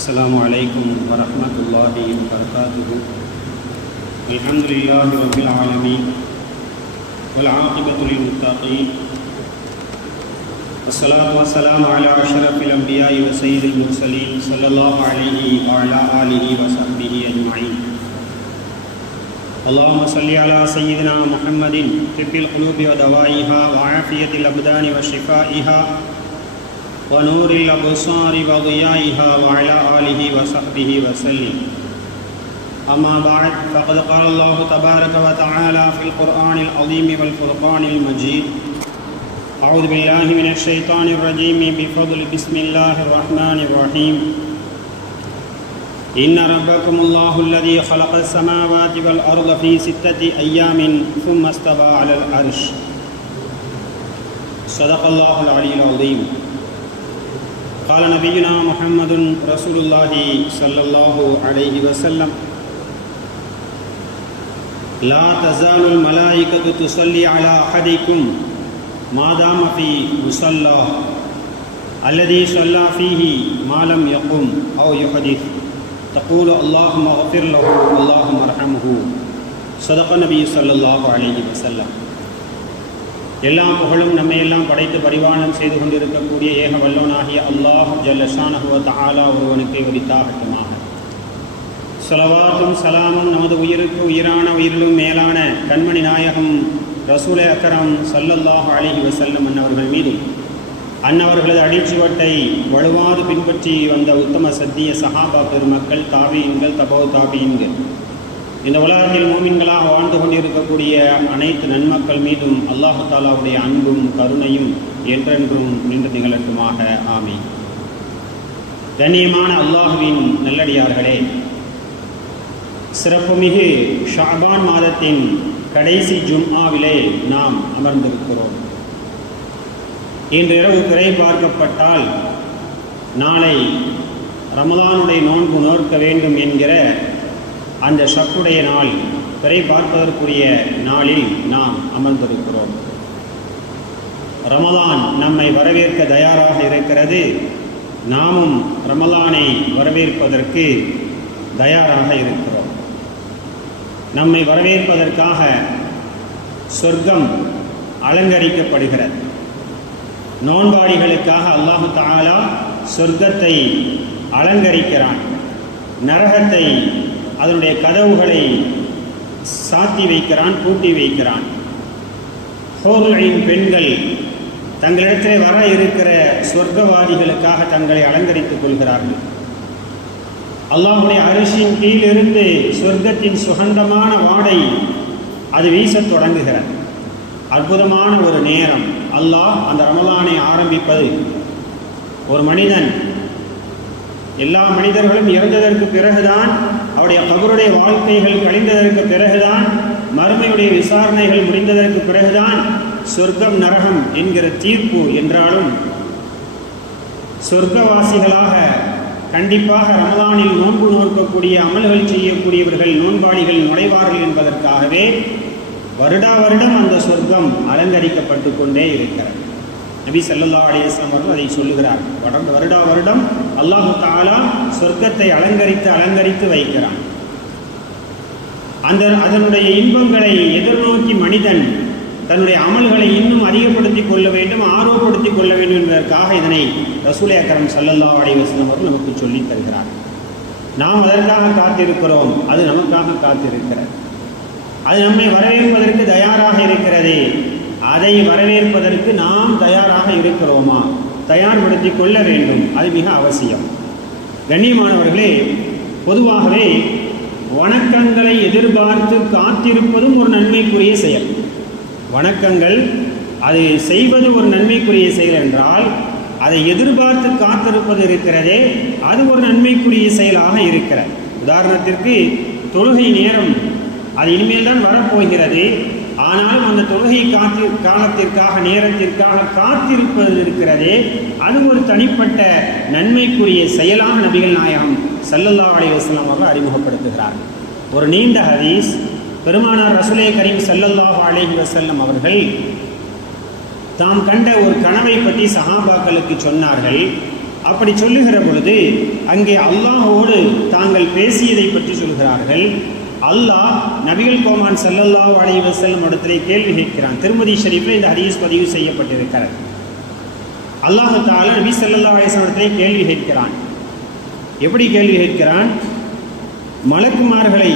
السلام عليكم ورحمة الله وبركاته. الحمد لله رب العالمين والعاقبة للمتقين. والصلاة والسلام على أشرف الأنبياء وسيد المرسلين صلى الله عليه وعلى آله وصحبه أجمعين. اللهم صل على سيدنا محمد طب القلوب ودوائها وعافية الأبدان وشفائها ونور الأبصار وضيائها وعلى آله وصحبه وسلم. أما بعد فقد قال الله تبارك وتعالى في القرآن العظيم والفرقان المجيد أعوذ بالله من الشيطان الرجيم بفضل بسم الله الرحمن الرحيم. إن ربكم الله الذي خلق السماوات والأرض في ستة أيام ثم استوى على العرش. صدق الله العلي العظيم. قال نبينا محمد رسول الله صلى الله عليه وسلم لا تزال الملائكة تصلي على أحدكم ما دام في مصلى الذي صلى فيه ما لم يقم أو يحدث. تقول اللهم اغفر له اللهم ارحمه. صدق النبي صلى الله عليه وسلم. எல்லா புகழும் நம்மை எல்லாம் படைத்து பரிவாளம் செய்து கொண்டிருக்கக்கூடிய ஏக வல்லவனாகிய அல்லாஹ் ஜல்லஷானஹுவ தஹாலா ஒருவனுக்கு உரித்தாகட்டுமாக. சொலவாத்தும் சலாமும் நமது உயிருக்கு உயிரான உயிரிலும் மேலான கண்மணி நாயகம் ரசூலே அக்கரம் சல்லல்லாஹ் அலிஹி வசல்லம் அன்னவர்கள் மீது அன்னவர்களது அடிச்சுவட்டை வலுவாது பின்பற்றி வந்த உத்தம சத்திய சஹாபா பெருமக்கள் தாபியன்கள் தபோ தாபியன்கள் இந்த உலகத்தில் மூமின்களாக வாழ்ந்து கொண்டிருக்கக்கூடிய அனைத்து நன்மக்கள் மீதும் அல்லாஹு தாலாவுடைய அன்பும் கருணையும் என்றென்றும் நின்று நிகழட்டுமாக. ஆமை கண்ணியமான அல்லாஹுவின் நல்லடியார்களே சிறப்புமிகு ஷாபான் மாதத்தின் கடைசி ஜும்ஆவிலே நாம் அமர்ந்திருக்கிறோம். இன்று இரவு திரை பார்க்கப்பட்டால் நாளை ரமலானுடைய நோன்பு நோக்க வேண்டும் என்கிற அந்த ஷக்குடைய நாள் பிறை பார்ப்பதற்குரிய நாளில் நாம் அமர்ந்திருக்கிறோம். ரமலான் நம்மை வரவேற்க தயாராக இருக்கிறது. நாமும் ரமலானை வரவேற்பதற்கு தயாராக இருக்கிறோம். நம்மை வரவேற்பதற்காக சொர்க்கம் அலங்கரிக்கப்படுகிறது. நோன்பாடிகளுக்காக அல்லாஹு தாலா சொர்க்கத்தை அலங்கரிக்கிறான். நரகத்தை அதனுடைய கதவுகளை சாத்தி வைக்கிறான் பூட்டி வைக்கிறான். ஹோர்களின் பெண்கள் தங்களிடத்திலே வர இருக்கிற சொர்க்கவாதிகளுக்காக தங்களை அலங்கரித்துக் கொள்கிறார்கள். அல்லாஹுடைய அரிசியின் கீழிருந்து சொர்க்கத்தின் சுகந்தமான வாடை அது வீசத் தொடங்குகிறது. அற்புதமான ஒரு நேரம். அல்லாஹ் அந்த ரமலானை ஆரம்பிப்பது. ஒரு மனிதன் எல்லா மனிதர்களும் இறந்ததற்கு பிறகுதான் அவருடைய கபருடைய வாழ்க்கைகள் கழிந்ததற்கு பிறகுதான் மறுமையுடைய விசாரணைகள் முடிந்ததற்கு பிறகுதான் சொர்க்கம் நரகம் என்கிற தீர்ப்பு என்றாலும் சொர்க்கவாசிகளாக கண்டிப்பாக ரமதானில் நோன்பு நோக்கக்கூடிய அமல்கள் செய்யக்கூடியவர்கள் நோன்பாளிகள் நுழைவார்கள் என்பதற்காகவே வருடா வருடம் அந்த சொர்க்கம் அலங்கரிக்கப்பட்டு கொண்டே இருக்கிறது. நபி சல்லா அலிஸ்லாம் அவர்கள் அதை சொல்லுகிறார். வடந்து வருடா வருடம் அல்லாஹு தாலா சொர்க்கத்தை அலங்கரித்து அலங்கரித்து வைக்கிறான். அந்த அதனுடைய இன்பங்களை எதிர்நோக்கி மனிதன் தன்னுடைய அமல்களை இன்னும் அதிகப்படுத்திக் கொள்ள வேண்டும் ஆர்வப்படுத்திக் கொள்ள வேண்டும் என்பதற்காக இதனை ரசூலை அக்கரம் சல்லல்லா அலிவசலம் அவர்கள் நமக்கு சொல்லித் தருகிறார். நாம் அதற்காக காத்திருக்கிறோம் அது நமக்காக காத்திருக்கிறது. அது நம்மை வரவேற்பதற்கு தயாராக இருக்கிறது அதை வரவேற்பதற்கு நாம் தயாராக இருக்கிறோமா? தயார்படுத்தி கொள்ள வேண்டும். அது மிக அவசியம். கண்ணியமானவர்களே பொதுவாகவே வணக்கங்களை எதிர்பார்த்து காத்திருப்பதும் ஒரு நன்மைக்குரிய செயல். வணக்கங்கள் அதை செய்வது ஒரு நன்மைக்குரிய செயல் என்றால் அதை எதிர்பார்த்து காத்திருப்பது இருக்கிறதே அது ஒரு நன்மைக்குரிய செயலாக இருக்கிறது. உதாரணத்திற்கு தொழுகை நேரம் அது இனிமேல் தான் வரப்போகிறது. ஆனாலும் அந்த தொழுகை காத்தி காலத்திற்காக நேரத்திற்காக காத்திருப்பது இருக்கிறதே அது ஒரு தனிப்பட்ட நன்மைக்குரிய செயலாக நபிகள் நாயகம் சல்லல்லா அலி வஸ்லாம் அவர்கள் அறிமுகப்படுத்துகிறார். ஒரு நீண்ட ஹதீஸ் பெருமானார் ரசுலே கரீம் சல்லல்லாஹ் அலேஹி வசல்லம் அவர்கள் தாம் கண்ட ஒரு கனவை பற்றி சஹாபாக்களுக்கு சொன்னார்கள். அப்படி சொல்லுகிற பொழுது அங்கே அல்லாஹோடு தாங்கள் பேசியதை பற்றி சொல்கிறார்கள். அல்லாஹ் நபிகள் கோமான் செல்லல்லா அலைஹி வஸல்லம் இடத்திலே கேள்வி கேட்கிறான். திருமதி ஷரீஃபில் இந்த ஹரீஸ் பதிவு செய்யப்பட்டிருக்கிறது. அல்லாஹ் தாலா நபி செல்லல்லா அலிஸ்லத்திலே கேள்வி கேட்கிறான். எப்படி கேள்வி கேட்கிறான்? மலக்குமார்களை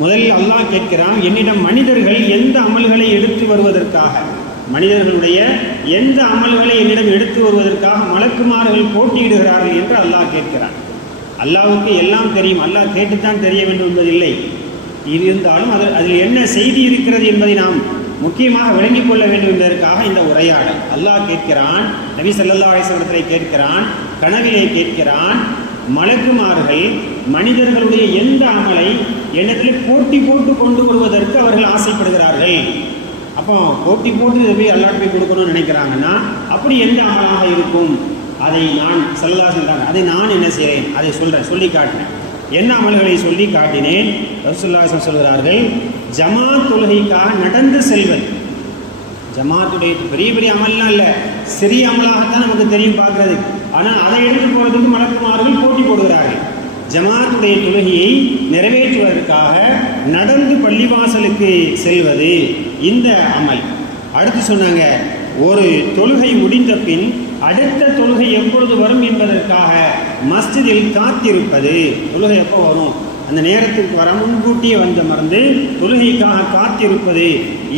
முதலில் அல்லாஹ் கேட்கிறான் என்னிடம் மனிதர்கள் எந்த அமல்களை எடுத்து வருவதற்காக? மனிதர்களுடைய எந்த அமல்களை என்னிடம் எடுத்து வருவதற்காக மலக்குமார்கள் போட்டியிடுகிறார்கள் என்று அல்லாஹ் கேட்கிறான். அல்லாவுக்கு எல்லாம் தெரியும். அல்லாஹ் கேட்டுத்தான் தெரிய வேண்டும் என்பதில்லை. இருந்தாலும் அது அதில் என்ன செய்தி இருக்கிறது என்பதை நாம் முக்கியமாக விளங்கிக் கொள்ள வேண்டும் என்பதற்காக இந்த உரையாடல். அல்லாஹ் கேட்கிறான் நபி சல்லா அலைஹி கேட்கிறான் கனவிலே கேட்கிறான் மலக்குமார்கள் மனிதர்களுடைய எந்த அமலை என்னத்தில் போட்டி போட்டு கொண்டு வருவதற்கு அவர்கள் ஆசைப்படுகிறார்கள். அப்போ போட்டி போட்டு போய் அல்லாட்டு போய் கொடுக்கணும்னு நினைக்கிறாங்கன்னா அப்படி எந்த அமலாக இருக்கும்? அதை நான் செல்லா சொல்றாங்க அதை நான் என்ன செய்கிறேன் அதை சொல்கிறேன் சொல்லி காட்டினேன் என்ன அமல்களை சொல்லி காட்டினேன்? ரசுல்லாசன் சொல்கிறார்கள் ஜமாத் தொழுகைக்காக நடந்து செல்வது. ஜமாத்துடைய பெரிய பெரிய அமல்லாம் இல்லை. சிறிய அமலாகத்தான் நமக்கு தெரியும் பார்க்கறது ஆனால் அதை எடுத்து போகிறதுக்கு மலக்குமார்கள் போட்டி போடுகிறார்கள். ஜமாத்துடைய தொழுகையை நிறைவேற்றுவதற்காக நடந்து பள்ளிவாசலுக்கு செல்வது இந்த அமல். அடுத்து சொன்னாங்க ஒரு தொழுகை முடிந்த பின் அடுத்த தொழுகை எப்பொழுது வரும் என்பதற்காக மஸ்ஜிதில் காத்திருப்பது. தொழுகை எப்போ வரும்? அந்த நேரத்துக்கு வர முன்கூட்டியே வந்த மறந்து தொழுகைக்காக காத்திருப்பது.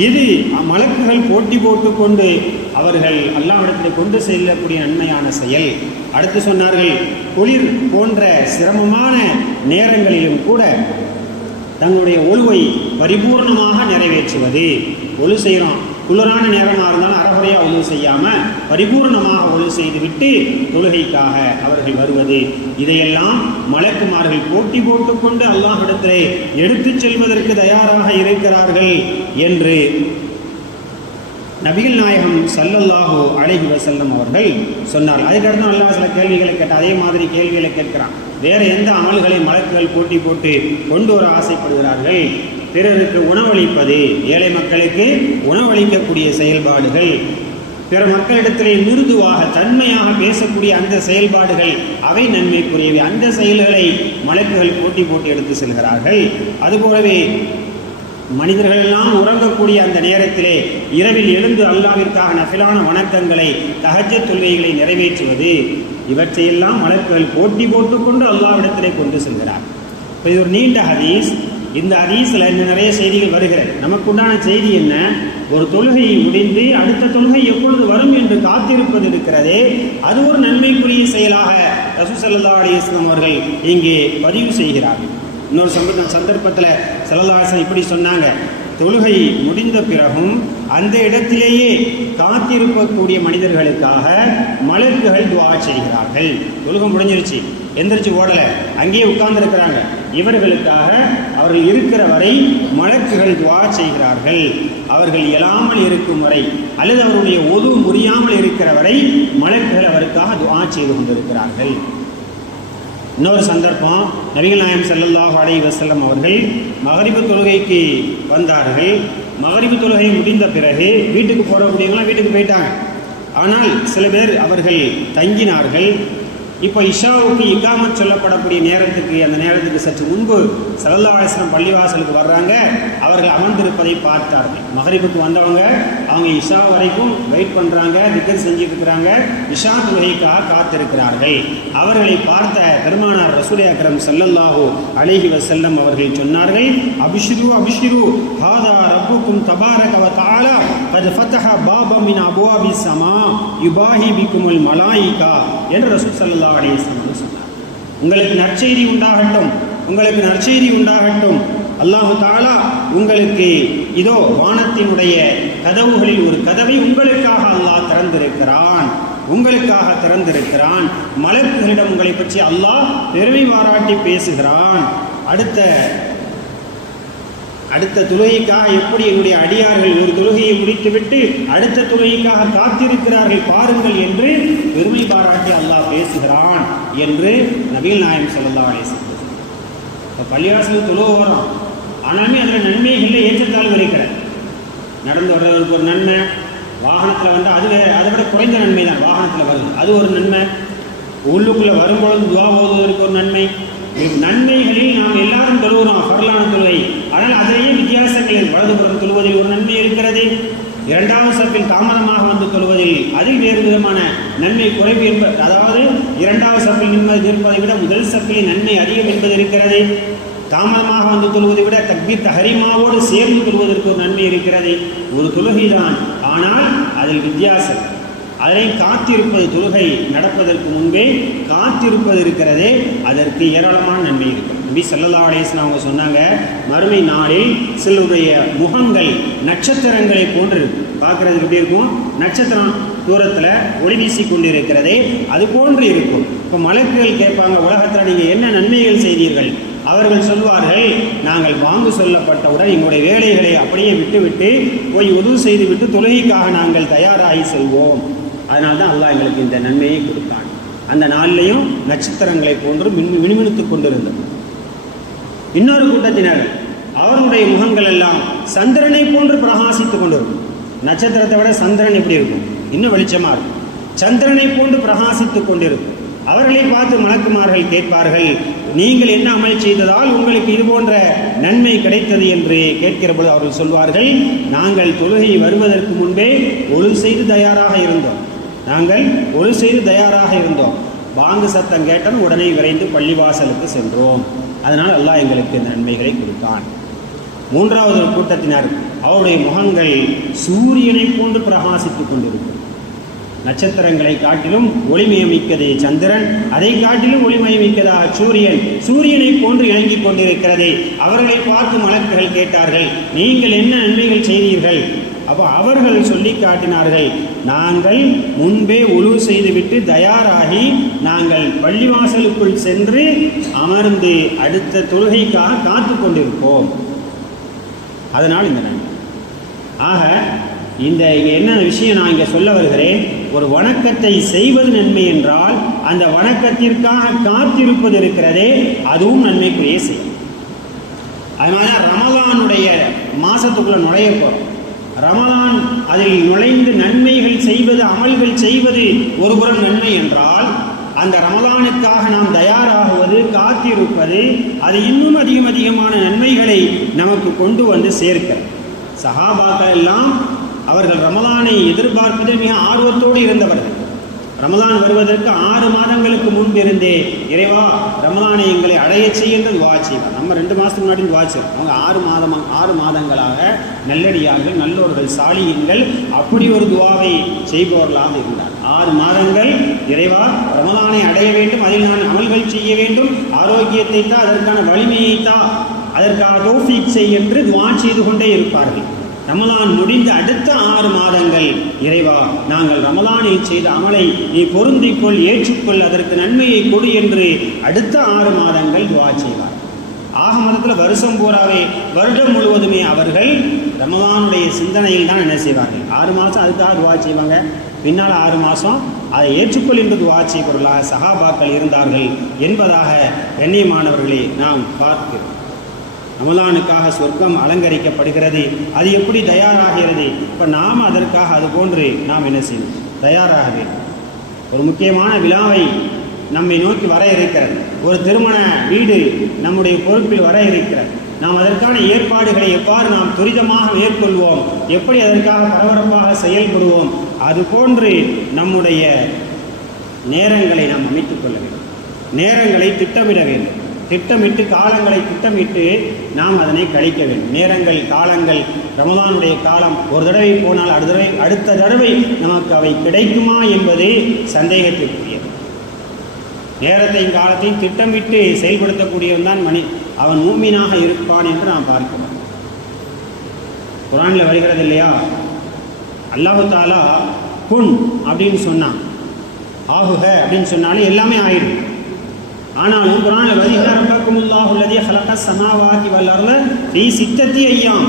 இது மலக்குகள் போட்டி போட்டுக்கொண்டு அவர்கள் அல்லாவிடத்தில் கொண்டு செல்லக்கூடிய நன்மையான செயல். அடுத்து சொன்னார்கள் குளிர் போன்ற சிரமமான நேரங்களிலும் கூட தங்களுடைய ஒழுவை பரிபூர்ணமாக நிறைவேற்றுவது. ஒழு செய்கிறோம் குளிரான நேரமாக இருந்தாலும் அறகுறையாக ஒழு செய்யாமல் பரிபூர்ணமாக ஒழு செய்துவிட்டு தொழுகைக்காக அவர்கள் வருவது. இதையெல்லாம் மலக்குமார்கள் போட்டி போட்டுக்கொண்டு அல்லாஹிடத்திலே எடுத்துச் செல்வதற்கு தயாராக இருக்கிறார்கள் என்று நபிகள் நாயகம் சல்லல்லாஹோ அலைஹி செல்லம் அவர்கள் சொன்னார் அதுக்கடுத்து நல்லா சில கேள்விகளை கேட்ட அதே மாதிரி கேள்விகளை கேட்கிறான். வேற எந்த அமல்களை மலக்குகள் போட்டி போட்டு கொண்டு வர ஆசைப்படுகிறார்கள்? பிறருக்கு உணவளிப்பது. ஏழை மக்களுக்கு உணவளிக்கக்கூடிய செயல்பாடுகள். பிற மக்களிடத்திலே மிருதுவாக தன்மையாக பேசக்கூடிய அந்த செயல்பாடுகள் அவை நன்மைக்குரியவை. அந்த செயல்களை மலக்குகள் போட்டி போட்டு எடுத்து செல்கிறார்கள். அதுபோலவே மனிதர்கள் எல்லாம் உறங்கக்கூடிய அந்த நேரத்திலே இரவில் எழுந்து அல்லாவிற்காக நஃபிலான வணக்கங்களை தகஜ தொல்வைகளை நிறைவேற்றுவது. இவற்றையெல்லாம் மலக்குகள் போட்டி போட்டுக்கொண்டு அல்லாவிடத்திலே கொண்டு செல்கிறார் இப்போ இது ஒரு நீண்ட ஹதீஸ். இந்த ஹதீஸில் இன்னும் நிறைய செய்திகள் வருகிறது. நமக்குண்டான செய்தி என்ன? ஒரு தொழுகை முடிந்து அடுத்த தொழுகை எப்பொழுது வரும் என்று காத்திருப்பது இருக்கிறதே. அது ஒரு நன்மைக்குரிய செயலாக ரசூசல்லா அலிஸ்லாம் அவர்கள் இங்கே பதிவு செய்கிறார்கள். இன்னொரு சம்ப சந்தர்ப்பத்தில் செல்லதாசன் இப்படி சொன்னாங்க. தொழுகை முடிந்த பிறகும் அந்த இடத்திலேயே காத்திருக்கக்கூடிய மனிதர்களுக்காக மலக்குகள் துவா செய்கிறார்கள். தொழுகம் முடிஞ்சிருச்சு. எந்திரிச்சு ஓடலை. அங்கேயே உட்கார்ந்துருக்கிறாங்க. இவர்களுக்காக அவர்கள் இருக்கிற வரை மலக்குகள் துவா செய்கிறார்கள். அவர்கள் இயலாமல் இருக்கும் வரை அல்லது அவருடைய ஒது முறியாமல் இருக்கிற வரை மலக்குகள் அவருக்காக துவா செய்து கொண்டிருக்கிறார்கள். இன்னொரு சந்தர்ப்பம் நபிகள் நாயம் ஸல்லல்லாஹு அலை வசல்லம் அவர்கள் மகரிபு தொழுகைக்கு வந்தார்கள். மகரிபு தொழுகை முடிந்த பிறகு வீட்டுக்கு போகக்கூடியவங்களாம் வீட்டுக்கு போயிட்டாங்க. ஆனால் சில பேர் அவர்கள் தங்கினார்கள். இப்போ இஷாவுக்கு இக்காமத் சொல்லப்படக்கூடிய நேரத்துக்கு அந்த நேரத்துக்கு சற்று முன்பு சரலாசனம் அலிஸ்லாம் பள்ளிவாசலுக்கு வர்றாங்க. அவர்கள் அமர்ந்திருப்பதை பார்த்தார்கள். மகரிப்புக்கு வந்தவங்க அவங்க இஷா வரைக்கும் வெயிட் பண்ணுறாங்க திக்கர் செஞ்சுட்டு இருக்கிறாங்க இஷா தொழுகைக்காக காத்திருக்கிறார்கள். அவர்களை பார்த்த பெருமானார் ரசூலை அக்ரம் சல்லல்லாஹு அலைஹி செல்லம் அவர்கள் சொன்னார்கள் அபிஷிரு அபிஷிரு ஹாதா ரப்புக்கும் தபாரக வ தஆலா கத் ஃபதஹ மின் அபுவாபி சமா யுபாஹி பிக்குமுல் மலாயிகா. என்று ரசூல் சல்லா அலைஹி வஸல்லம் சொன்னார். உங்களுக்கு நற்செய்தி உண்டாகட்டும் உங்களுக்கு நற்செய்தி உண்டாகட்டும். அல்லாஹு தாலா உங்களுக்கு இதோ வானத்தினுடைய கதவுகளில் ஒரு கதவை உங்களுக்காக அல்லாஹ் திறந்திருக்கிறான். உங்களுக்காக திறந்திருக்கிறான். மலர்களிடம் உங்களை பற்றி அல்லாஹ் பெருமை பாராட்டி பேசுகிறான். அடுத்த அடுத்த தொழுகைக்காக எப்படி என்னுடைய அடியார்கள் ஒரு தொழுகையை முடித்துவிட்டு அடுத்த தொழுகைக்காக காத்திருக்கிறார்கள் பாருங்கள் என்று பெருமை பாராட்டி அல்லாஹ் பேசுகிறான் என்று நபீல் நாயம் சொல்லல்லா அலேசன் இப்போ பள்ளிவாசலுக்கு தொழுவ வரோம் ஆனாலுமே அதில் நன்மைகளில் ஏற்றத்தாழ்வு இருக்கிறது நடந்து வர்றவருக்கு ஒரு நன்மை. வாகனத்தில் வந்து அது அதை விட குறைந்த நன்மை தான் வாகனத்தில் வருது. அது ஒரு நன்மை. உள்ளுக்குள்ளே வரும்பொழுது துவா ஓதுவதற்கு ஒரு நன்மை. நன்மைகளில் நாம் எல்லாரும் தொழுகிறோம் பரலான தொழுகை. ஆனால் அதிலேயே வித்தியாசங்கள் வலதுபுறம் தொழுவதில் ஒரு நன்மை இருக்கிறது. இரண்டாவது சப்பில் தாமதமாக வந்து தொழுவதில் அதில் வேறு விதமான நன்மை குறைவு என்பது அதாவது இரண்டாவது சப்பில் நிம்மதி இருப்பதை விட முதல் சப்பிலே நன்மை அதிகம் என்பது இருக்கிறது. தாமதமாக வந்து தொழுவதை விட தக்பீர் தஹரிமாவோடு சேர்ந்து கொள்வதற்கு ஒரு நன்மை இருக்கிறது. ஒரு தொழுகைதான். ஆனால் அதில் வித்தியாசம். அதனை காத்திருப்பது தொழுகை நடப்பதற்கு முன்பே காத்திருப்பது இருக்கிறதே அதற்கு ஏராளமான நன்மை இருக்கும். நபி சல்லல்லா அவங்க சொன்னாங்க மறுமை நாளில் சிலருடைய முகங்கள் நட்சத்திரங்களை போன்று இருக்கும். பார்க்குறதுக்கு எப்படி இருக்கும்? நட்சத்திரம் தூரத்தில் ஒளி வீசி கொண்டிருக்கிறதே அது போன்று இருக்கும். இப்போ மலக்குகள் கேட்பாங்க உலகத்தில் நீங்கள் என்ன நன்மைகள் செய்தீர்கள்? அவர்கள் சொல்வார்கள் நாங்கள் வாங்கு சொல்லப்பட்டவுடன் எங்களுடைய வேலைகளை அப்படியே விட்டுவிட்டு போய் உதவு செய்துவிட்டு தொழுகைக்காக நாங்கள் தயாராகி செல்வோம். அதனால தான் அல்லாஹ் எங்களுக்கு இந்த நன்மையை கொடுத்தான். அந்த நாள்லையும் நட்சத்திரங்களை போன்று மின் மினுமினுத்து கொண்டிருந்தது. இன்னொரு கூட்டத்தினர் அவருடைய முகங்கள் எல்லாம் சந்திரனை போன்று பிரகாசித்துக் கொண்டிருக்கும். நட்சத்திரத்தை விட சந்திரன் எப்படி இருக்கும்? இன்னும் வெளிச்சமாக இருக்கும். சந்திரனை போன்று பிரகாசித்துக் கொண்டிருக்கும். அவர்களை பார்த்து மணக்குமார்கள் கேட்பார்கள் நீங்கள் என்ன அமல் செய்ததால் உங்களுக்கு இது போன்ற நன்மை கிடைத்தது? என்று கேட்கிற பொழுது அவர்கள் சொல்வார்கள் நாங்கள் தொழுகை வருவதற்கு முன்பே ஒழு செய்து தயாராக இருந்தோம். நாங்கள் ஒரு செய்து தயாராக இருந்தோம். பாங்கு சத்தம் கேட்டதும் உடனே விரைந்து பள்ளிவாசலுக்கு சென்றோம். அதனால் அல்லாஹ் எங்களுக்கு இந்த நன்மைகளை கொடுத்தான். மூன்றாவது ஒரு கூட்டத்தினர் அவருடைய முகங்கள் சூரியனை போன்று பிரகாசித்துக் கொண்டிருக்கும். நட்சத்திரங்களை காட்டிலும் ஒளிமயமிக்கது சந்திரன் அதை காட்டிலும் ஒளிமயமிக்கதாக சூரியன் சூரியனை போன்று இணங்கிக் கொண்டிருக்கிறது. அவர்களை பார்த்து மலக்குகள் கேட்டார்கள் நீங்கள் என்ன நன்மைகள் செய்தீர்கள்? அப்போ அவர்கள் சொல்லி காட்டினார்கள் நாங்கள் முன்பே உழு செய்துவிட்டு தயாராகி நாங்கள் பள்ளிவாசலுக்குள் சென்று அமர்ந்து அடுத்த தொழுகைக்காக காத்து கொண்டிருப்போம். அதனால் இந்த நன்மை. ஆக இந்த இங்கே என்ன விஷயம் நான் இங்கே சொல்ல வருகிறேன் ஒரு வணக்கத்தை செய்வது நன்மை என்றால் அந்த வணக்கத்திற்காக காத்திருப்பது இருக்கிறதே அதுவும் நன்மைக்குரிய செய்யும் அதனால ரமலானுடைய மாசத்துக்குள்ள நுழைய போகிறோம் ரமலான் அதில் நுழைந்து நன்மைகள் செய்வது அமல்கள் செய்வது ஒருபுறம் நன்மை என்றால் அந்த ரமலானுக்காக நாம் தயாராகுவது காத்திருப்பது அது இன்னும் அதிகம் அதிகமான நன்மைகளை நமக்கு கொண்டு வந்து சேர்க்க. சஹாபாக்கள் எல்லாம் அவர்கள் ரமலானை எதிர்பார்ப்பதில் மிக ஆர்வத்தோடு இருந்தவர்கள். ரமலான் வருவதற்கு ஆறு மாதங்களுக்கு முன்பு இருந்தே இறைவா ரமலானை எங்களை அடைய செய்யுங்கள் துவா செய்வார் நம்ம ரெண்டு மாதத்துக்கு முன்னாடி துவா செய்வோம் அவங்க ஆறு மாதம் ஆறு மாதங்களாக நல்லடியார்கள் நல்லோர்கள் சாலியங்கள் அப்படி ஒரு துவாவை செய்பவர்களாக இருந்தார். ஆறு மாதங்கள் இறைவா ரமலானை அடைய வேண்டும் அதில் நான் அமல்கள் செய்ய வேண்டும் ஆரோக்கியத்தை தான் அதற்கான வலிமையை தான் அதற்கான டோஃபிக் செய் என்று துவா செய்து கொண்டே இருப்பார்கள். ரமலான் முடிந்த அடுத்த ஆறு மாதங்கள் இறைவா நாங்கள் ரமலானில் செய்த அமலை நீ பொருந்திக்கொள் ஏற்றுக்கொள் அதற்கு நன்மையை கொடு என்று அடுத்த ஆறு மாதங்கள் துவா செய்வார். ஆக மதத்தில் வருஷம் பூராவே வருடம் முழுவதுமே அவர்கள் ரமலானுடைய சிந்தனையில் தான் என்ன செய்வார்கள்? ஆறு மாதம் அதுக்காக துவா செய்வாங்க. பின்னால் ஆறு மாதம் அதை ஏற்றுக்கொள் என்று துவா பொருளாக சகாபாக்கள் இருந்தார்கள் என்பதாக கண்ணியமானவர்களை நாம் பார்க்கிறோம். ரமலானுக்காக சொர்க்கம் அலங்கரிக்கப்படுகிறது. அது எப்படி தயாராகிறது? இப்போ நாம் அதற்காக அது போன்று நாம் என்ன செய்யணும் தயாராக வேண்டும் ஒரு முக்கியமான விழாவை நம்மை நோக்கி வர இருக்கிறது. ஒரு திருமண வீடு நம்முடைய பொறுப்பில் வர இருக்கிறது. நாம் அதற்கான ஏற்பாடுகளை எவ்வாறு நாம் துரிதமாக மேற்கொள்வோம்? எப்படி அதற்காக பரபரப்பாக செயல்படுவோம்? அது போன்று நம்முடைய நேரங்களை நாம் அமைத்துக் கொள்ள வேண்டும். நேரங்களை திட்டமிட வேண்டும். திட்டமிட்டு காலங்களை திட்டமிட்டு நாம் அதனை கழிக்க வேண்டும். நேரங்கள் காலங்கள் ரமதானுடைய காலம். ஒரு தடவை போனால் அடுத்த தடவை அடுத்த தடவை நமக்கு அவை கிடைக்குமா என்பது சந்தேகத்திற்குரியது. நேரத்தையும் காலத்தையும் திட்டமிட்டு செயல்படுத்தக்கூடியவன் தான் மணி அவன் மூமினாக இருப்பான் என்று நாம் பார்க்கிறோம். குரானில் வருகிறது இல்லையா? அல்லாஹு தாலா குன் அப்படின்னு சொன்னான். ஆகுக அப்படின்னு சொன்னாலும் எல்லாமே ஆயிடும். ஆனாலும் குரானில் வருகிற ரப்பக்குமுல்லாஹுல்லதி ஹலக சமாவாதி வல்லர்ல நீ சித்தத்தி ஐயாம்.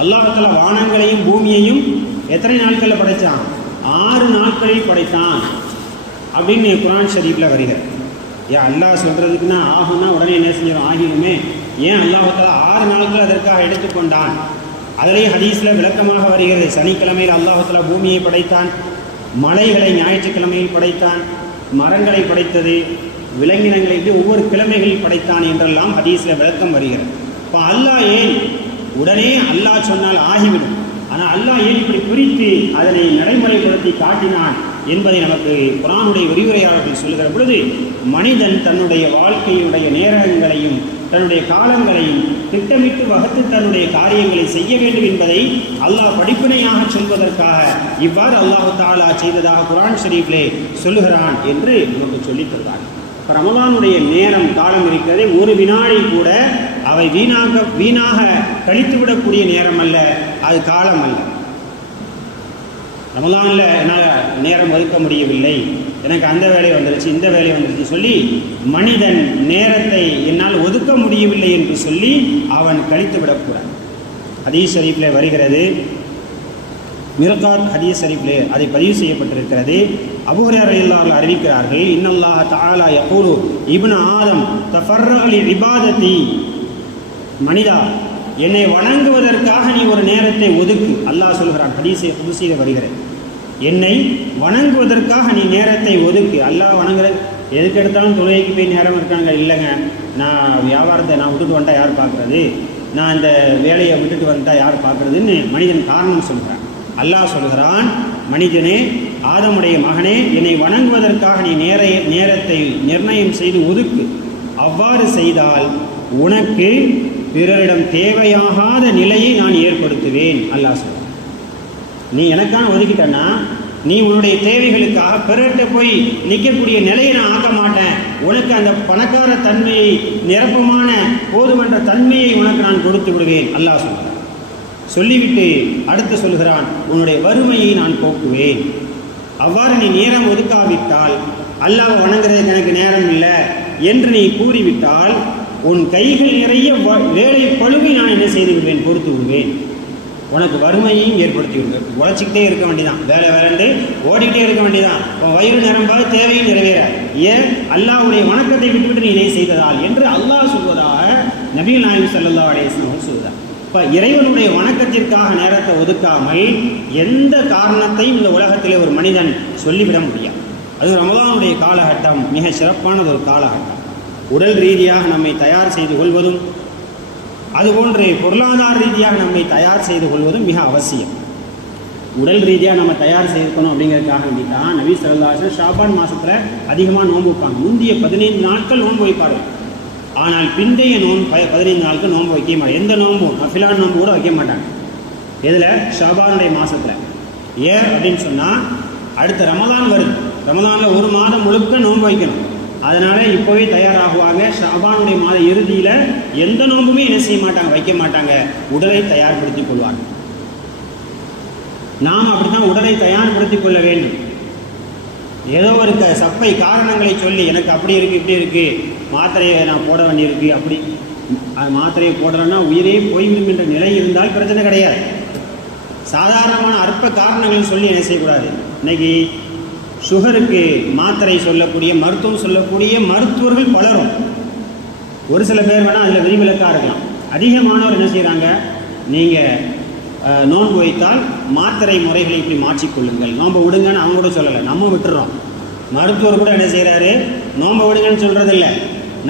அல்லாஹத்தில் வானங்களையும் பூமியையும் எத்தனை நாட்களில் படைத்தான் ஆறு நாட்களில் படைத்தான். அப்படின்னு குரான் ஷரீஃபில் வருகிறது ஏன் அல்லாஹ் சொல்கிறதுக்குன்னா ஆகும்னா உடனே என்ன செஞ்சிடும் ஆகிடுமே. ஏன் அல்லாஹால ஆறு நாட்கள் அதற்காக எடுத்துக்கொண்டான் அதிலே ஹதீஸில் விளக்கமாக வருகிறது. சனிக்கிழமையில் அல்லாஹால பூமியை படைத்தான். மலைகளை ஞாயிற்றுக்கிழமையில் படைத்தான். மரங்களை படைத்தது. விலங்கினங்களை இப்படி ஒவ்வொரு கிழமைகளில் படைத்தான் என்றெல்லாம் ஹதீஸில் விளக்கம் வருகிறது. இப்போ அல்லாஹ் ஏன் உடனே அல்லாஹ் சொன்னால் ஆகிவிடும். ஆனால் அல்லாஹ் ஏன் இப்படி குறித்து அதனை நடைமுறைப்படுத்தி காட்டினான் என்பதை நமக்கு குரானுடைய விரிவுரையாளர்கள் சொல்லுகிற பொழுது மனிதன் தன்னுடைய வாழ்க்கையுடைய நேரங்களையும் தன்னுடைய காலங்களையும் திட்டமிட்டு வகுத்து தன்னுடைய காரியங்களை செய்ய வேண்டும் என்பதை அல்லாஹ் படிப்பினையாக சொல்வதற்காக இவ்வாறு அல்லாஹு தாலா செய்ததாக குரான் ஷரீஃபிலே சொல்லுகிறான் என்று நமக்கு சொல்லித் தருகிறான் ரமலானுடைய நேரம் காலம் இருக்கிறதே ஒரு வினாடி கூட அவை வீணாக வீணாக கழித்துவிடக்கூடிய நேரம் அல்ல அது காலம் அல்ல. ரமலானில் என்னால் நேரம் ஒதுக்க முடியவில்லை. எனக்கு அந்த வேலை வந்துருச்சு இந்த வேலை வந்துருச்சு சொல்லி மனிதன் நேரத்தை என்னால் ஒதுக்க முடியவில்லை என்று சொல்லி அவன் கழித்து விடக்கூடாது ஹதீஸ் ஷரீஃபில் வருகிறது மிர்காத் ஹதீஸ் ஷரீஃபிலே அதை பதிவு செய்யப்பட்டிருக்கிறது. அபுஹரல்லார்கள் அறிவிக்கிறார்கள் இன்னல்லாஹ தாலா யகூலு இப்னு ஆதம் தஃபர்ரலி இபாதத்தி மனிதா என்னை வணங்குவதற்காக நீ ஒரு நேரத்தை ஒதுக்கு. அல்லாஹ் சொல்கிறான் ஹதீஸை புதுசீக வருகிறது என்னை வணங்குவதற்காக நீ நேரத்தை ஒதுக்கு. அல்லாஹ் வணங்குற எதுக்கு எடுத்தாலும் தொழுகைக்கு போய் நேரம் இருக்காங்க இல்லைங்க. நான் வியாபாரத்தை நான் விட்டுட்டு வந்துட்டா யார் பார்க்குறது நான் இந்த வேலையை விட்டுட்டு வந்துட்டா யார் பார்க்குறதுன்னு மனிதன் காரணம் சொல்கிறான் அல்லாஹ் சொல்கிறான் மனிதனே ஆதமுடைய மகனே என்னை வணங்குவதற்காக நீ நேர நேரத்தை நிர்ணயம் செய்து ஒதுக்கு. அவ்வாறு செய்தால் உனக்கு பிறரிடம் தேவையாகாத நிலையை நான் ஏற்படுத்துவேன் அல்லாஹ் சொல்றான் நீ எனக்கான ஒதுக்கிட்டன்னா நீ உன்னுடைய தேவைகளுக்காக பிறர்கிட்ட போய் நிற்கக்கூடிய நிலையை நான் ஆக்க மாட்டேன். உனக்கு அந்த பணக்கார தன்மையை நிரப்பமான போதுமன்ற தன்மையை உனக்கு நான் கொடுத்து விடுவேன் அல்லாஹ் சொல்கிறான். சொல்லிவிட்டு அடுத்து சொல்கிறான் உன்னுடைய வறுமையை நான் போக்குவேன். அவ்வாறு நீ நேரம் ஒதுக்காவிட்டால் அல்லாஹ் வணங்குறதுக்கு எனக்கு நேரம் இல்லை என்று நீ கூறிவிட்டால் உன் கைகள் நிறைய வேலை பழுவை நான் என்ன செய்து விடுவேன்? பொறுத்து விடுவேன். உனக்கு வறுமையையும் ஏற்படுத்தி விடுவேன். உழைச்சிக்கிட்டே இருக்க வேண்டியதான் வேலை விளையாண்டு ஓடிக்கிட்டே இருக்க வேண்டியதான் உன் வயிறு நிரம்பாது தேவையும் நிறைவேற. ஏன்? அல்லாஹ்வுடைய வணக்கத்தை விட்டுவிட்டு நீ இதை செய்ததால் என்று அல்லாஹ் சொல்வதாக நபீல் நாயகம் சல்லா அலேஸ்லாம் இப்போ இறைவனுடைய வணக்கத்திற்காக நேரத்தை ஒதுக்காமல் எந்த காரணத்தையும் இந்த உலகத்திலே ஒரு மனிதன் சொல்லிவிட முடியாது. அது ரமதானுடைய காலகட்டம் மிக சிறப்பானது ஒரு காலகட்டம். உடல் ரீதியாக நம்மை தயார் செய்து கொள்வதும் அதுபோன்று பொருளாதார ரீதியாக நம்மை தயார் செய்து கொள்வதும் மிக அவசியம். உடல் ரீதியாக நம்ம தயார் செய்திருக்கணும் அப்படிங்கிறதுக்காக வேண்டி நபி சொல்லா ஷாபான் மாதத்தில் அதிகமாக நோன்பு வைப்பாங்க. முந்தைய பதினைந்து நாட்கள் நோன்பு வைப்பார்கள். ஆனால் பிந்தைய நோன்பு ப பதினைந்து நாளுக்கு நோன்பு வைக்க மாட்டாங்க. எந்த நோன்பும் நஃபிலான் நோன்பு கூட வைக்க மாட்டாங்க. இதில் ஷபானுடைய மாதத்தில் ஏன் அப்படின்னு சொன்னால் அடுத்த ரமதான் வருது. ரமதானில் ஒரு மாதம் முழுக்க நோன்பு வைக்கணும். அதனால் இப்போவே தயாராகுவாங்க. ஷபானுடைய மாத இறுதியில் எந்த நோன்புமே என்ன செய்ய மாட்டாங்க வைக்க மாட்டாங்க. உடலை தயார்படுத்திக் கொள்வாங்க நாம் அப்படி தான் உடலை தயார்படுத்திக் கொள்ள வேண்டும். ஏதோ ஒரு க சப்பை காரணங்களை சொல்லி எனக்கு அப்படி இருக்குது இப்படி இருக்குது மாத்திரையை நான் போட வேண்டியிருக்கு அப்படி. அது மாத்திரையை போடுறேன்னா உயிரே போய்விடும் என்ற நிலை இருந்தால் பிரச்சனை கிடையாது. சாதாரணமான அற்ப காரணங்கள் சொல்லி என்ன செய்யக்கூடாது? இன்னைக்கு சுகருக்கு மாத்திரை சொல்லக்கூடிய மருத்துவம் சொல்லக்கூடிய மருத்துவர்கள் பலரும் ஒரு சில பேர் வேணால் அதில் விதிவிலக்காக இருக்கலாம். அதிகமானவர் என்ன செய்கிறாங்க நீங்கள் நோன்பு வைத்தால் மாத்திரை முறைகளை இப்படி மாற்றிக்கொள்ளுங்கள். நோன்பு விடுங்கன்னு அவங்க கூட சொல்லலை. நம்ம விட்டுறோம். மருத்துவர் கூட என்ன செய்கிறாரு நோன்பை விடுங்கன்னு சொல்கிறதில்ல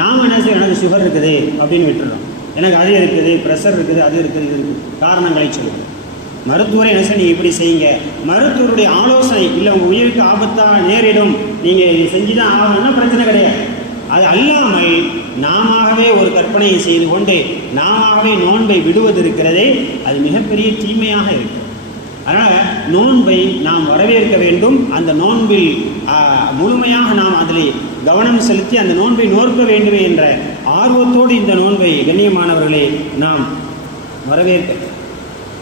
நாம் என்ன செய்யணும் எனக்கு சுகர் இருக்குது அப்படின்னு விட்டுறோம். எனக்கு அது இருக்குது ப்ரெஷர் இருக்குது அது இருக்குது இது இருக்குது. காரணங்களை சொல்லுவோம் மருத்துவரை என்ன செய்ய நீங்கள் இப்படி செய்யுங்க. மருத்துவருடைய ஆலோசனை இல்லை உங்கள் உயிருக்கு ஆபத்தாக நேரிடும். நீங்கள் இதை செஞ்சு தான் ஆகணும்னா பிரச்சனை கிடையாது. அது அல்லாமல் நாமவே ஒரு கற்பனையை செய்து கொண்டு நாமவே நோன்பை விடுவது இருக்கிறதே அது மிகப்பெரிய தீமையாக இருக்கும். அதனால் நோன்பை நாம் வரவேற்க வேண்டும். அந்த நோன்பில் முழுமையாக நாம் அதில் கவனம் செலுத்தி அந்த நோன்பை நோக்க வேண்டுமே என்ற ஆர்வத்தோடு இந்த நோன்பை கண்ணியமானவர்களை நாம் வரவேற்க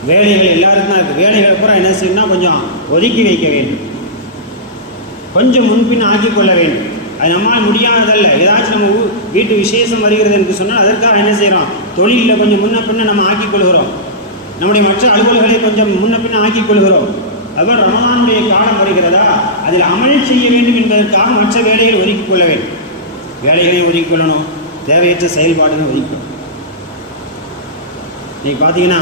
வேலைகள் எல்லாருக்கும் தான் இருக்குது வேலைகளை பூரா என்ன செய்யணும்னா கொஞ்சம் ஒதுக்கி வைக்க வேண்டும். கொஞ்சம் முன்பின் ஆக்கிக்கொள்ள வேண்டும். அது நம்மால் முடியாததல்ல. ஏதாச்சும் நம்ம வீட்டு விசேஷம் வருகிறது என்று சொன்னால் அதற்காக என்ன செய்கிறோம்? தொழிலில் கொஞ்சம் முன்ன பின்ன நம்ம ஆக்கிக் கொள்கிறோம். நம்முடைய மற்ற அலுவல்களை கொஞ்சம் முன்ன பின்ன ஆக்கிக் கொள்கிறோம். அவர் ரமதானுடைய காலம் வருகிறதா? அதில் அமல் செய்ய வேண்டும் என்பதற்காக மற்ற வேலைகளை ஒதுக்கிக் கொள்ள வேண்டும். வேலைகளை ஒதுக்கிக் கொள்ளணும். தேவையற்ற செயல்பாடுகளை ஒதுக்கணும் இன்றைக்கி பார்த்தீங்கன்னா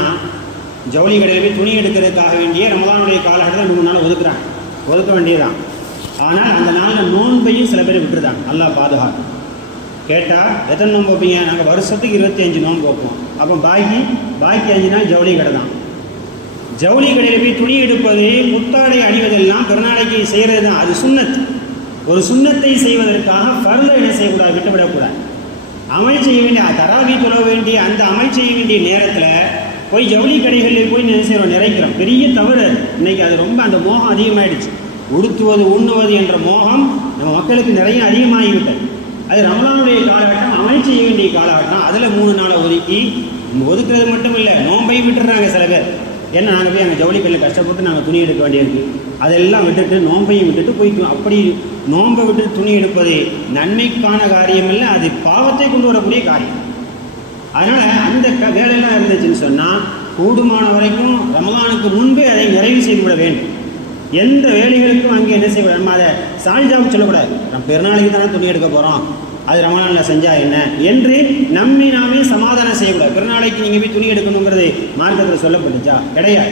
ஜவுளி கடையில் போய் துணி எடுக்கிறதுக்காக வேண்டிய ரமதானுடைய காலகட்டத்தில் மூணு நாள் ஒதுக்குறாங்க. ஒதுக்க வேண்டியதான் ஆனால் அந்த நாளில் நோன்பையும் சில பேர் விட்டுருதாங்க நல்லா பாதுகாப்பு கேட்டால் எத்தனை நோன்பு வைப்பீங்க? நாங்கள் வருஷத்துக்கு இருபத்தி அஞ்சு நோன்பு வைப்போம். அப்போ பாக்கி பாக்கி அஞ்சு நாள் ஜவுளி கடை தான். ஜவுளி கடையில் போய் துணி எடுப்பது முத்தாடை அணிவதெல்லாம் பிறநாளைக்கு செய்கிறது தான். அது சுண்ணத். ஒரு சுண்ணத்தை செய்வதற்காக ஃபர்ல என்ன செய்யக்கூடாது? விட்டுவிடக்கூடாது அமல் செய்ய வேண்டிய தராவி தொழ வேண்டிய அந்த அமல் செய்ய வேண்டிய நேரத்தில் போய் ஜவுளி கடைகளில் போய் என்ன செய்கிறோம் நிறைக்கிறோம். பெரிய தவறு இன்னைக்கு அது ரொம்ப அந்த மோகம் அதிகமாயிடுச்சு. உடுத்துவது உண்ணுவது என்ற மோகம் நம்ம மக்களுக்கு நிறைய அதிகமாகிவிட்டது. அது ரமலானுடைய காலகட்டம் அமல் செய்ய வேண்டிய காலகட்டம். அதில் மூணு நாளை ஒதுக்கி ஒதுக்குறது மட்டும் இல்லை நோம்பையும் விட்டுறாங்க சில பேர். ஏன்னா நாங்கள் போய் அங்கே ஜவுளி கல்லில் கஷ்டப்பட்டு நாங்கள் துணி எடுக்க வேண்டியிருக்கு. அதெல்லாம் விட்டுட்டு நோம்பையும் விட்டுட்டு போயிட்டு அப்படி நோன்பை விட்டு துணி எடுப்பது நன்மைக்கான காரியம் இல்லை அது பாவத்தை கொண்டு வரக்கூடிய காரியம். அதனால் அந்த க வேலையெல்லாம் இருந்துச்சுன்னு சொன்னால் கூடுமான வரைக்கும் ரமலானுக்கு முன்பே அதை நிறைவு செய்துவிட வேண்டும். எந்த வேலைகளுக்கும் அங்கே என்ன செய்ய நம்ம அதை சால்ஜாவும் சொல்லக்கூடாது. நம்ம பெருநாளைக்கு தானே துணி எடுக்க போகிறோம் அது ரொம்ப நாளில் செஞ்சா என்ன? என்று நம்மை நாமே சமாதானம் செய்யக்கூடாது. பிறநாளைக்கு நீங்கள் போய் துணி எடுக்கணுங்கிறது மார்க்கத்தில் சொல்லப்பட்டுச்சா? கிடையாது.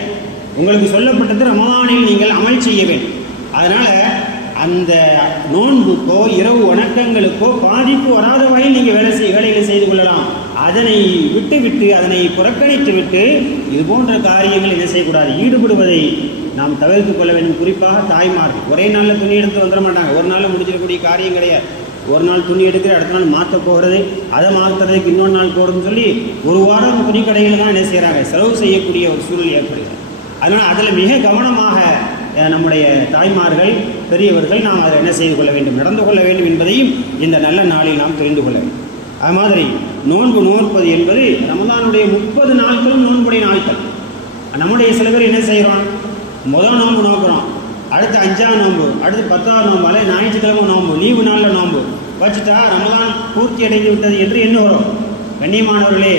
உங்களுக்கு சொல்லப்பட்டது ரமலானில் நீங்கள் அமல் செய்ய வேண்டும். அதனால் அந்த நோன்புக்கோ இரவு வணக்கங்களுக்கோ பாதிப்பு வராத வகையில் நீங்கள் வேலை செய் வேலைகளை செய்து கொள்ளலாம். அதனை விட்டு விட்டு அதனை புறக்கணித்து விட்டு இது போன்ற காரியங்கள் என்ன செய்யக்கூடாது? ஈடுபடுவதை நாம் தவிர்த்து கொள்ள வேண்டும். குறிப்பாக தாய்மார்கள். ஒரே நாளில் துணி எடுத்து வந்துட மாட்டாங்க. ஒரு நாளில் முடிச்சிடக்கூடிய காரியம் கிடையாது. ஒரு நாள் துணி எடுக்கிற அடுத்த நாள் மாற்ற போகிறது. அதை மாற்றுறதுக்கு இன்னொரு நாள் போகிறதுன்னு சொல்லி ஒரு வாரம் துணி கடையில் தான் என்ன செய்கிறாங்க செலவு செய்யக்கூடிய ஒரு சூழல் ஏற்படுது. அதனால் அதில் மிக கவனமாக நம்முடைய தாய்மார்கள் பெரியவர்கள் நாம் அதை என்ன செய்து கொள்ள வேண்டும்? நடந்து கொள்ள வேண்டும் என்பதையும் இந்த நல்ல நாளில் நாம் தெரிந்து கொள்ள வேண்டும். அது மாதிரி நோன்பு நோன்பது என்பது ரமதானுடைய முப்பது நாட்களும் நோன்புடைய நாட்கள். நம்முடைய சில பேர் என்ன செய்கிறோம் முதல் நோன்பு நோக்கிறோம். அடுத்து அஞ்சாம் நோன்பு அடுத்து பத்தாவது நோன்பு அல்லது ஞாயிற்றுக்கிழமை நோன்பு லீவு நாளில் நோன்பு. வச்சுட்டா ரமலான் பூர்த்தி அடைந்து விட்டது என்று என்ன வரும் கண்ணியமானவர்களே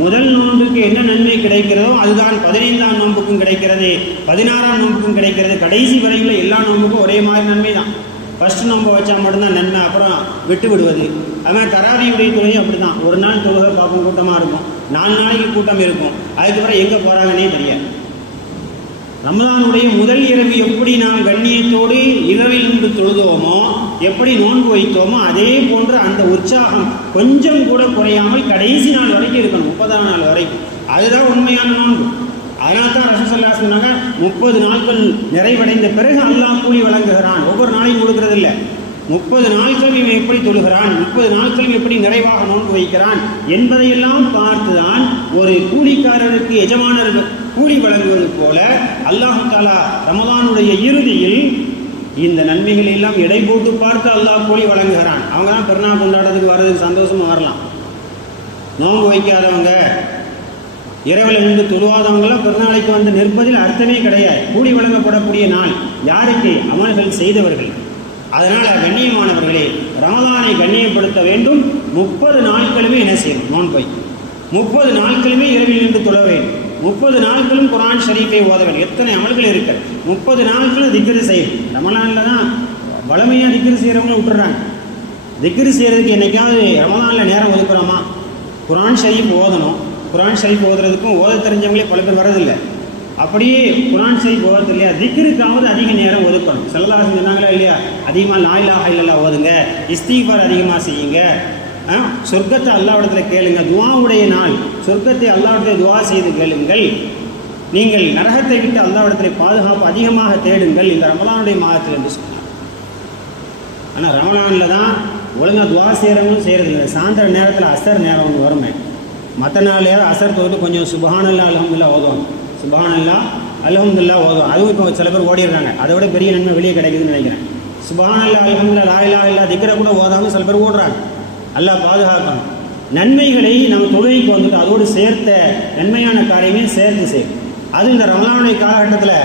முதல் நோன்புக்கு என்ன நன்மை கிடைக்கிறதோ அதுதான் பதினைந்தாம் நோன்புக்கும் கிடைக்கிறது பதினாறாம் நோன்புக்கும் கிடைக்கிறது. கடைசி வரையில் எல்லா நோன்புக்கும் ஒரே மாதிரி நன்மை தான். ஃபர்ஸ்ட் நோன்பு வச்சா மட்டும்தான் நன்மை அப்புறம் விட்டு விடுவது. அதுமாதிரி தராவியுடைய துறையும் அப்படி தான் ஒரு நாள் தொழுகை பார்க்கும் கூட்டமாக இருக்கும் நாலு நாளைக்கு கூட்டம் இருக்கும். அதுக்கப்புறம் எங்கே போகிறாங்கன்னே தெரியாது. ரமலானுடைய முதல் இரவு எப்படி நாம் கண்ணியத்தோடு இரவில் நின்று தொழுதோமோ எப்படி நோன்பு வைத்தோமோ அதே போன்று அந்த உற்சாகம் கொஞ்சம் கூட குறையாமல் கடைசி நாள் வரைக்கும் இருக்கணும் முப்பதாம் நாள் வரைக்கும். அதுதான் உண்மையான நோன்பு. அதனால தான் ரசசல்லா சொன்னாங்க முப்பது நாட்கள் நிறைவடைந்த பிறகு அல்லாஹ் கூலி வழங்குகிறான். ஒவ்வொரு நாளையும் கொடுக்கறதில்லை. முப்பது நாட்களும் இவன் எப்படி தொழுகிறான்? முப்பது நாட்களும் எப்படி நிறைவாக நோன்பு வைக்கிறான்? என்பதையெல்லாம் பார்த்துதான் ஒரு கூலிக்காரருக்கு எஜமானர் கூலி வழங்குவது போல அல்லாஹு தாலா ரமதானுடைய இறுதியில் இந்த நன்மைகள் எல்லாம் எடை போட்டு பார்த்து அல்லாஹ் கூலி வழங்குகிறான். அவங்க தான் பெருநாள் கொண்டாடுறதுக்கு வர்றதுக்கு சந்தோஷமாக வரலாம். நோன்பு வைக்காதவங்க இரவில் இருந்து தொழுவாதவங்களாம் பெருநாளைக்கு வந்து நிற்பதில் அர்த்தமே கிடையாது. கூலி வழங்கப்படக்கூடிய நாள் யாருக்கு? அமல்கள் செய்தவர்கள். அதனால் கண்ணியமானவர்களே ரமதானை கண்ணியப்படுத்த வேண்டும். முப்பது நாட்களுமே என்ன செய்யணும்? நோன்பை முப்பது நாட்களுமே இரவில் நின்று தொழ வேண்டும். முப்பது நாட்களும் குரான் ஷரீஃபை ஓத வேண்டும். எத்தனை அமல்கள் இருக்கு? முப்பது நாட்களும் திக்ரு செய்யணும். ரமலானில் தான் வளமையாக திக்ரு செய்கிறவங்களும் விட்டுறாங்க. திக்ரு செய்கிறதுக்கு என்னைக்காவது ரமலானில் நேரம் ஒதுக்குறோமா? குரான் ஷரீஃப் ஓதணும். குரான் ஷரீஃப் ஓதுறதுக்கும் ஓத தெரிஞ்சவங்களே பல பேர் வரதில்லை அப்படியே குரான் ஷரீஃப் ஓதுறது இல்லையா? திக்ருக்காவது அதிக நேரம் ஒதுக்கணும். செல்லலாசன் சொன்னாங்களா இல்லையா? அதிகமாக லாயிலாக இல்லல்லா ஓதுங்க இஸ்தீஃபார் அதிகமாக செய்யுங்க. ஆ, சொர்க்கத்தை அல்லாவிடத்தில் கேளுங்க. துவாவுடைய நாள். சொர்க்கத்தை அல்லாவிடத்தில் துவா செய்து கேளுங்கள். நீங்கள் நரகத்தை விட்டு அல்லாவிடத்தில் பாதுகாப்பு அதிகமாக தேடுங்கள். இந்த ரமலானுடைய மாதத்தில் என்று சொன்னார் ஆனால் ரமலானில் தான் ஒழுங்காக துவா செய்கிறவங்களும் செய்கிறதில்ல சாயந்தர நேரத்தில் அசர் நேரம் ஒன்று வருமே. மற்ற நாளையாவது அசர் தொகுத்து கொஞ்சம் சுபஹானல்லா அல்ஹம்துல்லா ஓதுவாங்க. சுபானல்லா அல்ஹம்துல்லா ஓதும் அதுவும் இப்போ சில பேர் ஓடிடுறாங்க. அதை விட பெரிய நன்மை வெளியே கிடைக்குதுன்னு நினைக்கிறேன். சுபானல்லா அல்ஹம்துல்லா லாயிலா இல்லா திக்கரை கூட ஓதாமல் சில பேர் ஓடுறாங்க. அல்லா பாதுகாக்கணும். நன்மைகளை நம்ம தொழுகைக்கு வந்துட்டு அதோடு சேர்த்த நன்மையான காரியமே சேர்த்து செய்யும் அது இந்த ரமலானுடைய காலகட்டத்தில்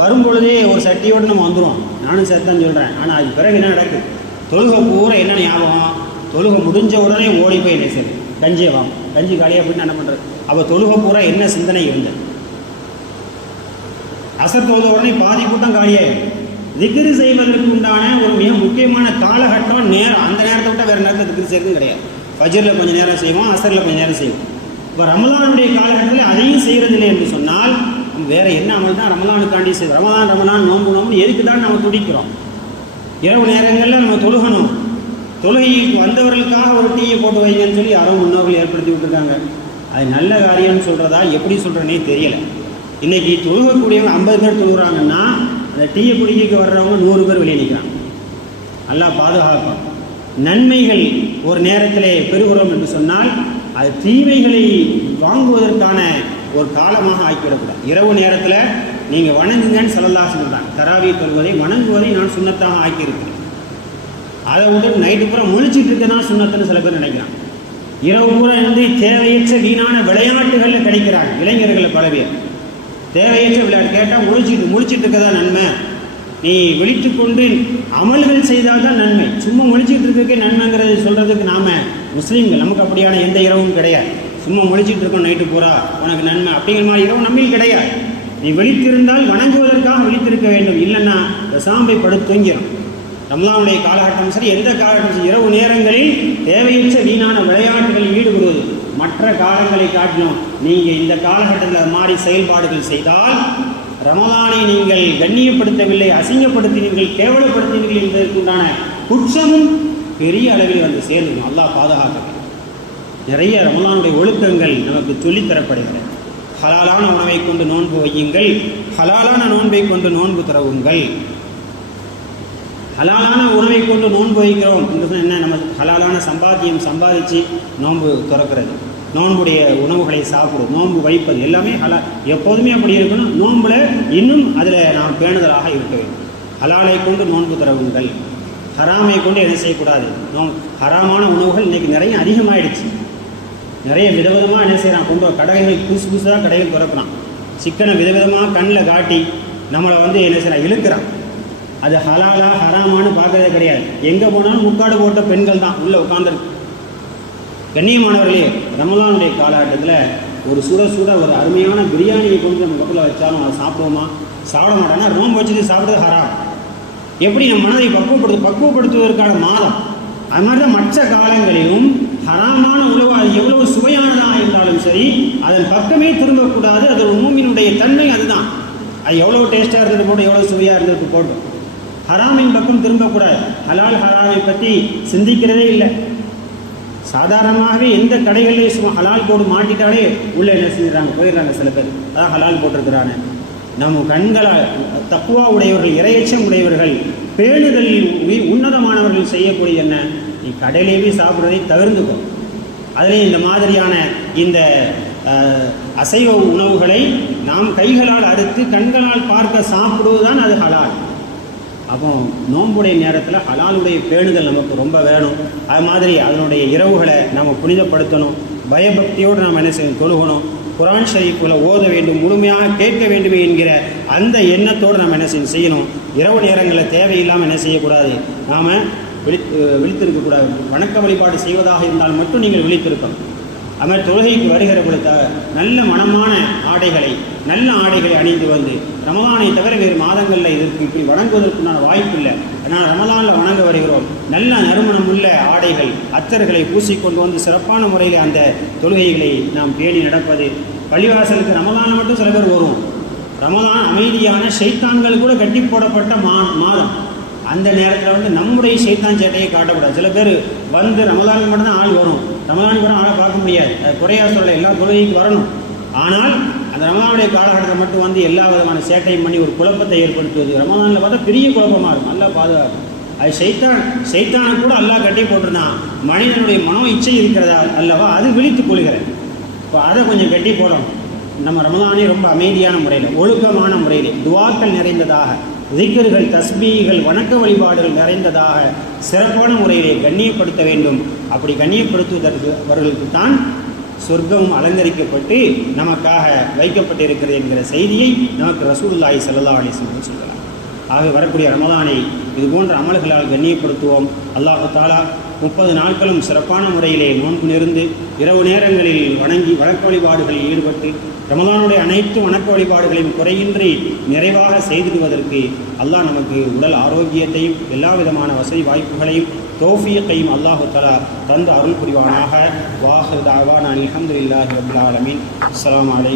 வரும்பொழுதே ஒரு சட்டியோடு நம்ம வந்துடுவோம் நானும் சேர்த்து தான் சொல்கிறேன் ஆனால் அது பிறகு என்ன நடக்குது தொழுகை பூரா என்ன ஞாபகம்? தொழுகை முடிஞ்ச உடனே ஓடி போய் என்ன செய்யுது கஞ்சியை வாங்க கஞ்சி காலியாக போயிட்டு என்ன பண்ணுறது அப்போ தொழுகை பூரா என்ன சிந்தனை இருந்தது? அசர் தொழுத உடனே பாதி கூட்டம் காலியாயிடும் திக்ரு செய்வதற்கு உண்டான ஒரு மிக முக்கியமான காலகட்டம் நேரம் அந்த நேரத்தை விட்டால் வேறு நேரத்தில் திக்ரு செய்யறதும் கிடையாது. ஃபஜரில் கொஞ்சம் நேரம் செய்வோம் அசரில் கொஞ்சம் நேரம் செய்வோம். இப்போ ரமலானுடைய காலகட்டத்தில் அதையும் செய்கிறதில்லை என்று சொன்னால் வேற என்ன அமல் தான் ரமலானுக்காண்டி செய்வோம். ரமலான் ரமலான் நோம்பு நோம்பு எதுக்கு தான் நம்ம துடிக்கிறோம்? இரவு நேரங்களில் நம்ம தொழுகணும். தொழுகைக்கு வந்தவர்களுக்காக ஒரு டீயை போட்டு வைங்கன்னு சொல்லி யாரோ முன்னோர்கள் ஏற்படுத்தி விட்டுருக்காங்க. அது நல்ல காரியம்னு சொல்கிறதா எப்படி சொல்கிறேனே தெரியலை. இன்னைக்கு தொழுகக்கூடியவங்க ஐம்பது பேர் தொழுகிறாங்கன்னா அந்த டீயை குடிக்க வர்றவங்க நூறு பேர் வெளியே நிற்கிறாங்க நல்லா பாதுகாக்கும் நன்மைகள் ஒரு நேரத்தில் பெறுகிறோம் என்று சொன்னால் அது தீமைகளை வாங்குவதற்கான ஒரு காலமாக ஆக்கிவிடக்கூடாது இரவு நேரத்தில் நீங்கள் வணங்குங்கன்னு சொல்லலாம் சொல்கிறாங்க தராவி தொழுவதை வணங்குவதை நான் சுண்ணத்தாக ஆக்கியிருக்கிறேன். அதை விட்டு நைட்டு பூரா முழிச்சிட்டு நான் சுண்ணத்துன்னு சில பேர் நினைக்கிறான் இரவு பூரா இருந்து தேவையற்ற வீணான விளையாட்டுகளில் கிடைக்கிறாங்க இளைஞர்கள் பல பேர். தேவையற்ற விளையாட்டு கேட்டால் முழிச்சிட்டு முழிச்சிட்டு இருக்கதா நன்மை. நீ விழித்து கொண்டு அமல்கள் செய்தால் தான் நன்மை. சும்மா முழிச்சிட்டு இருக்கே நன்மைங்கிறது சொல்கிறதுக்கு நாம் முஸ்லீம்கள் நமக்கு அப்படியான எந்த இரவும் கிடையாது. சும்மா முழிச்சிட்டு இருக்கோம் நைட்டு பூரா உனக்கு நன்மை. அப்படிங்கிற மாதிரி இரவு நம்மில் கிடையாது. நீ விழித்திருந்தால் வணங்குவதற்காக விழித்திருக்க வேண்டும். இல்லைன்னா சாம்பை படுத்து தூங்கிடும் ரம்லானுடைய காலகட்டம் சரி எந்த காலகட்டம் சரி இரவு நேரங்களில் தேவையற்ற வீணான விளையாட்டுகளில் ஈடுபடுவது. மற்ற காலங்களை காட்டிலும் நீங்கள் இந்த காலகட்டத்தில் அது மாதிரி செயல்பாடுகள் செய்தால் ரமலானை நீங்கள் கண்ணியப்படுத்தவில்லை அசிங்கப்படுத்தினீர்கள் கேவலப்படுத்தினீர்கள் என்பதற்குண்டான குற்றமும் பெரிய அளவில் வந்து சேரும். அல்லாஹ் பாதுகாக்க நிறைய ரமலானுடைய ஒழுக்கங்கள் நமக்கு சொல்லித்தரப்படுகிறது ஹலாலான உணவை கொண்டு நோன்பு வையுங்கள் ஹலாலான நோன்பை கொண்டு நோன்பு தரவுங்கள் ஹலாலான உணவை கொண்டு நோன்பு வைக்கிறோம். என்று என்ன நம்ம ஹலாலான சம்பாத்தியம் சம்பாதிச்சு நோன்பு திறக்கிறது. நோன்புடைய உணவுகளை சாப்பிடும் நோன்பு வைப்பது எல்லாமே ஹலா எப்போதுமே அப்படி இருக்கணும். நோன்புல இன்னும் அதில் நாம் பேணுதலாக இருக்க வேண்டும். ஹலாலை கொண்டு நோன்பு தரவுங்கள் ஹராமை கொண்டு எதுவும் செய்யக்கூடாது. நோ ஹராமான உணவுகள் இன்றைக்கி நிறைய அதிகமாகிடுச்சு நிறைய விதவிதமாக என்ன செய்கிறான் கொண்டு வர கடைகள் புதுசு புதுசாக கடைகள் திறக்கிறான். சிக்கனை விதவிதமாக கண்ணில் காட்டி நம்மளை வந்து என்ன செய்கிறான் இழுக்கிறான். அது ஹலாலா ஹராமான்னு பார்க்கறதே கிடையாது. எங்கே போனாலும் முக்காடு போட்ட பெண்கள் தான். உள்ளே உட்காந்துருக்கு கண்ணியமானவர்களே ரமலானுடைய காலகட்டத்தில் ஒரு சுட சுட ஒரு அருமையான பிரியாணியை கொண்டு நம்ம பக்கத்தில் வச்சாலும் அதை சாப்பிடுவோமா? சாப்பிட மாட்டோம்னா ரோம் வச்சுட்டு சாப்பிட்றது ஹராம். எப்படி நம் மனதை பக்குவப்படுத்து பக்குவப்படுத்துவதற்கான மாதம்? அது மாதிரி தான் மற்ற காலங்களிலும் ஹராமான உணவு அது எவ்வளவு சுவையானதாக இருந்தாலும் சரி அதன் பக்கமே திரும்பக்கூடாது. அது ஒரு மூமினுடைய தன்மை அதுதான். அது எவ்வளோ டேஸ்ட்டாக இருந்தது போட்டு எவ்வளோ சுவையாக இருந்தது போட்டோம் ஹராமின் பக்கம் திரும்பக்கூடாது. ஹலால் ஹராமை பற்றி சிந்திக்கிறதே இல்லை. சாதாரணமாகவே எந்த கடைகள்லையும் சும்மா ஹலால் போர்டு மாட்டிட்டாலே உள்ளே என்ன செஞ்சுறாங்க போயிடுறாங்க சில பேர். அதான் ஹலால் போட்டிருக்கிறாங்க நம்ம கண்களால் தக்குவா உடையவர்கள் இரையச்சம் உடையவர்கள் பேணுதல் உய்- உன்னதமானவர்கள் செய்யக்கூடிய என்ன? நீ கடையிலேயே சாப்பிட்றதை தவிர்த்துக்கும் அதிலே இந்த மாதிரியான இந்த அசைவ உணவுகளை நாம் கைகளால் அறுத்து கண்களால் பார்க்க சாப்பிடுவதுதான் அது ஹலால். அப்போ நோன்புடைய நேரத்தில் ஹலாலுடைய பேணுதல் நமக்கு ரொம்ப வேணும். அது மாதிரி அதனுடைய இரவுகளை நம்ம புனிதப்படுத்தணும். பயபக்தியோடு நாம் என்ன செய்யணும்? தொழுகணும். குரான் ஷரீஃபில் ஓத வேண்டும் முழுமையாக கேட்க வேண்டுமே என்கிற அந்த எண்ணத்தோடு நம்ம என்ன செய்யணும்? செய்யணும். இரவு நேரங்களில் தேவையில்லாமல் என்ன செய்யக்கூடாது? நாம் விழி விழித்திருக்கக்கூடாது. வணக்க வழிபாடு செய்வதாக இருந்தால் மட்டும் நீங்கள் விழித்திருக்கணும் அவர் தொழுகைக்கு வருகிற பொழுது நல்ல மனமான ஆடைகளை நல்ல ஆடைகளை அணிந்து வந்து ரமலானை தவிர வேறு மாதங்களில் இதற்கு இப்படி வணங்குவதற்குண்டான வாய்ப்பு இல்லை ஆனால் ரமலானில் வணங்க வருகிறோம். நல்ல நறுமணம் உள்ள ஆடைகள் அத்தர்களை பூசிக்கொண்டு வந்து சிறப்பான முறையில் அந்த தொழுகைகளை நாம் பேணி நடப்பது. பள்ளிவாசலுக்கு ரமலானில் மட்டும் சில பேர் வரும். ரமலான் அமைதியான ஷைத்தான்கள் கூட கட்டி போடப்பட்ட மா மாதம். அந்த நேரத்தில் வந்து நம்முடைய சைத்தான் சேட்டையை காட்டக்கூடாது. சில பேர் வந்து ரமலானுக்கு மட்டும்தான் ஆள் வரும். ரமலானுக்கு கூட ஆனால் பார்க்க முடியாது. அது குறையா சொல்ல எல்லா தொழுகைக்கு வரணும். ஆனால் அந்த ரமலானுடைய காலகட்டத்தை மட்டும் வந்து எல்லா விதமான சேட்டையும் பண்ணி ஒரு குழப்பத்தை ஏற்படுத்துவது ரமலானில் பார்த்தா பெரிய குழப்பமாக இருக்கும். நல்லா பாதுகாக்கும். அது சைத்தான் சைத்தானு கூட அல்லாஹ் கட்டி போட்டிருந்தான். மனிதனுடைய மனோ இச்சை இருக்கிறதா அல்லவா அது விழித்துக் கொள்கிறேன். இப்போ அதை கொஞ்சம் கட்டி போடணும். நம்ம ரமலானே ரொம்ப அமைதியான முறையில் ஒழுக்கமான முறையில் துவாக்கள் நிறைந்ததாக. திக்கர்கள் தஸ்பீகள் வணக்க வழிபாடுகள் நிறைந்ததாக சிறப்பான முறையிலே கண்ணியப்படுத்த வேண்டும். அப்படி கண்ணியப்படுத்துவதற்கு அவர்களுக்கு தான் சொர்க்கம் அலங்கரிக்கப்பட்டு நமக்காக வைக்கப்பட்டிருக்கிறது என்கிற செய்தியை நமக்கு ரசூல்லாய் செல்லல்லா அலைஹி வஸல்லம் சொல்லலாம் ஆக வரக்கூடிய ரமதானை இது போன்ற அமல்களால் கண்ணியப்படுத்துவோம். அல்லாஹு தாலா முப்பது நாட்களும் சிறப்பான முறையிலே நோன்பு நிருந்து இரவு நேரங்களில் வணங்கி வணக்க வழிபாடுகளில் ஈடுபட்டு ரமதானுடைய அனைத்து வணக்க வழிபாடுகளையும் குறையின்றி நிறைவாக செய்திடுவதற்கு அல்லாஹ் நமக்கு உடல் ஆரோக்கியத்தையும் எல்லா விதமான வசதி வாய்ப்புகளையும் தோஃபியத்தையும் அல்லாஹு தலா தந்து அருள் புரிவானாக. வாஹு தாவான் அல்ஹம்துலில்லாஹி ரபில் ஆலமீன். அஸ்லாம் அலைக்கும்